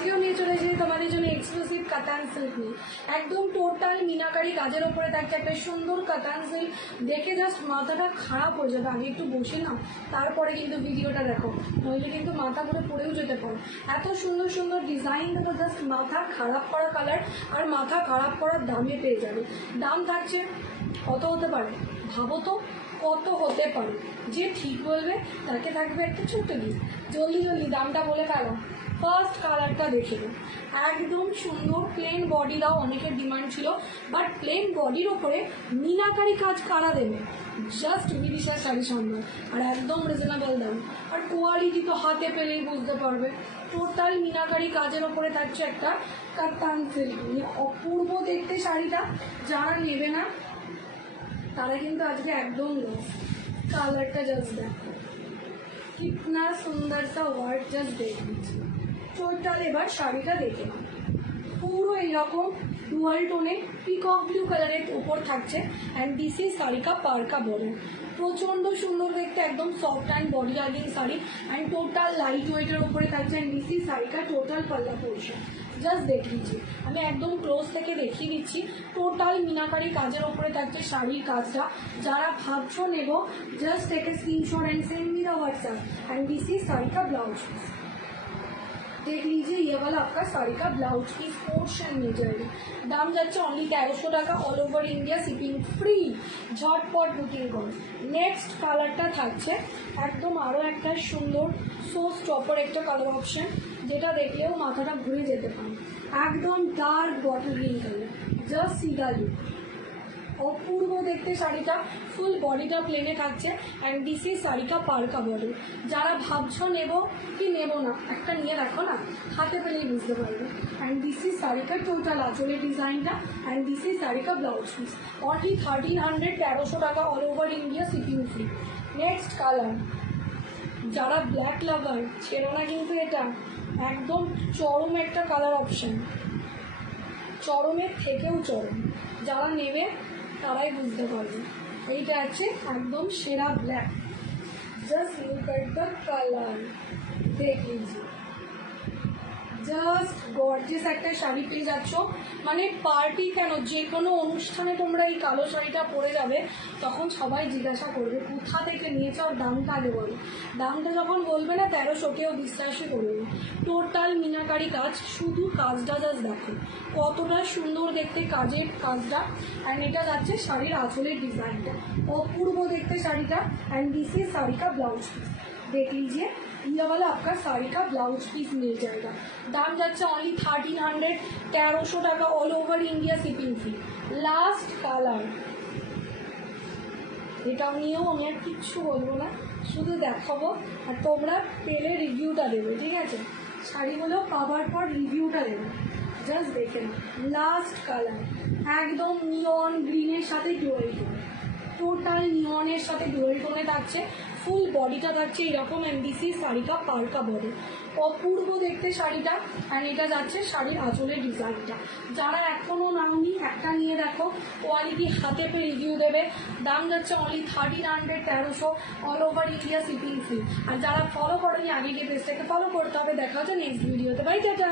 আজকেও নিয়ে চলে এসেছি, তোমাদের জন্য এক্সক্লুসিভ কাতান সিল্ক নিয়ে। একদম টোটাল মিনাকারি কাজের ওপরে থাকছে একটা সুন্দর কাতান সিল্ক দেখে জাস্ট মাথাটা খারাপ হয়ে যাবে, আগে একটু বসে নাও, তারপরে কিন্তু ভিডিওটা দেখো। নইলে কিন্তু মাথা করে পড়েও যেতে পারো। এত সুন্দর সুন্দর ডিজাইন দেখো জাস্ট মাথা খারাপ করা কালার আর মাথা খারাপ করার দামে পেয়ে যাবে। দাম থাকছে কত হতে পারে? ভাবো তো, কত হতে পারে? যে ঠিক বলবে, তাকে থাকবে একটা ছোট্ট গিফট জলদি জলদি, দামটা বলে ফেলো। ফার্স্ট কালারটা দেখে নিন একদম সুন্দর প্লেন বডি দাও অনেকের ডিমান্ড ছিল বাট প্লেন বডির ওপরে মিনাকারি কাজ কারা দেবে জাস্ট বিদিশার শাড়ি সম্মান আর একদম রিজনেবল দাম আর কোয়ালিটি তো হাতে পেলেই বুঝতে পারবে টোটাল মিনাকারি কাজের ওপরে থাকছে একটা কাতান সিল্ক মানে অপূর্ব দেখতে শাড়িটা যারা নেবে না তারা কিন্তু আজকে একদম লস কালারটা জাস্ট দেখো কিতনা সুন্দর সা ওয়ার্ড জাস্ট দেখ लीजिए টোটাল এবার শাড়িটা দেখে নাও পুরো এইরকম ডুয়াল টোনে পিকক ব্লু কালারের উপর থাকছে অ্যান্ড দিস ইজ শাড়িকা পার্কা বড় প্রচণ্ড সুন্দর দেখতে, একদম সফট অ্যান্ড বডি লাগিং শাড়ি অ্যান্ড টোটাল লাইট ওয়েটের উপরে থাকছে অ্যান্ড দিস ইজ শাড়িকা টোটাল পাল্লা পড়ছে জাস্ট দেখিয়েছি আমি একদম ক্লোজ থেকে দেখিয়ে দিচ্ছি টোটাল মিনাকারি কাজের ওপরে থাকছে শাড়ির কাজটা। যারা ভাবছ নেব জাস্ট একে screenshot and send me the WhatsApp and this is শাড়িকা blouse देख लीजिए ये वाला आपका साड़ी का ब्लाउज पीस पोर्शन मिल जाएगा দাম যাচ্ছে অনলি তেরোশো টাকা all over India shipping free ঝটপট বুকিং করুন নেক্সট কালারটা থাকছে একদম আরও একটা সুন্দর সো স্টপার একটা কালার অপশন যেটা দেখলেও মাথাটা ঘুরে যেতে পারে একদম dark bottle green colour just সিগা look অপূর্ব দেখতে শাড়িটা। ফুল বডিটা প্লেনে থাকছে। অ্যান্ড দিস ইজ শাড়িটা পার্কা বডি যারা ভাবছ নেব কি নেব না, একটা নিয়ে রাখো না, হাতে পেলেই বুঝতে পারবে। অ্যান্ড দিস ইজ শাড়িটা টোটাল আঁচলের ডিজাইনটা। And this is শাড়িকা blouse piece only thirteen hundred তেরোশো টাকা all over India shipping free next colour যারা ব্ল্যাক লাভার ছেড়ো না কিন্তু এটা। একদম চরম একটা কালার অপশন চরমের থেকেও চরম। যারা নেবে তারাই বুঝতে পারবে। এইটা আছে একদম সেরা black just look at the colour দেখ লিজিয়ে জাস্ট গর্জিয়াস একটা শাড়ি পেয়ে যাচ্ছ। মানে পার্টি কেন? যে কোনো অনুষ্ঠানে তোমরা এই কালো শাড়িটা পরে যাবে, তখন সবাই জিজ্ঞাসা করবে, কোথা থেকে নিয়েছো আর দামটা আগে বলো। দামটা যখন বলবে না, তেরোশো কেউ বিশ্বাসই করবে টোটাল মিনাকারি কাজ, শুধু কাজটা জাস্ট দেখো। কতটা সুন্দর দেখতে কাজের কাজটা। অ্যান্ড এটা যাচ্ছে শাড়ির আঁচলের ডিজাইনটা অপূর্ব দেখতে শাড়িটা। অ্যান্ড দিস ইজ শাড়ি কা ব্লাউজ देख लीजिए ये वाला आपका साड़ी का ब्लाउज पीस मिल जाएगा দাম যাচ্ছে অনলি থার্টিন হান্ড্রেড তেরোশো টাকা all over India shipping fee last colour এটাও নিয়েও আমি আর কিচ্ছু বলবো না শুধু দেখাবো আর তোমরা পেলে রিভিউটা দেবে ঠিক আছে শাড়িগুলো পাওয়ার পর রিভিউটা দেবে জাস্ট দেখে নাও লাস্ট কালার একদম নিয়ন গ্রিনের সাথে ডুয়েল টোন টোটাল নিয়নের সাথে ডুয়েল টোনে থাকছে ফুল বডিটা থাকছে এরকম এমবিসি শাড়িটা পার্কা বডি অপূর্ব দেখতে শাড়িটা আর এটা যাচ্ছে শাড়ির আঁচলের ডিজাইনটা। যারা এখনও নাওনি, একটা নিয়ে দেখো কোয়ালিটি হাতে পেয়ে রিভিউ দেবে। দাম যাচ্ছে অনলি থার্টিন হান্ড্রেড তেরোশো all over India shipping free আর যারা ফলো করেনি, আগে গিয়ে পেজটাকে ফলো করতে হবে। দেখা হচ্ছে নেক্সট ভিডিওতে বাই টাটা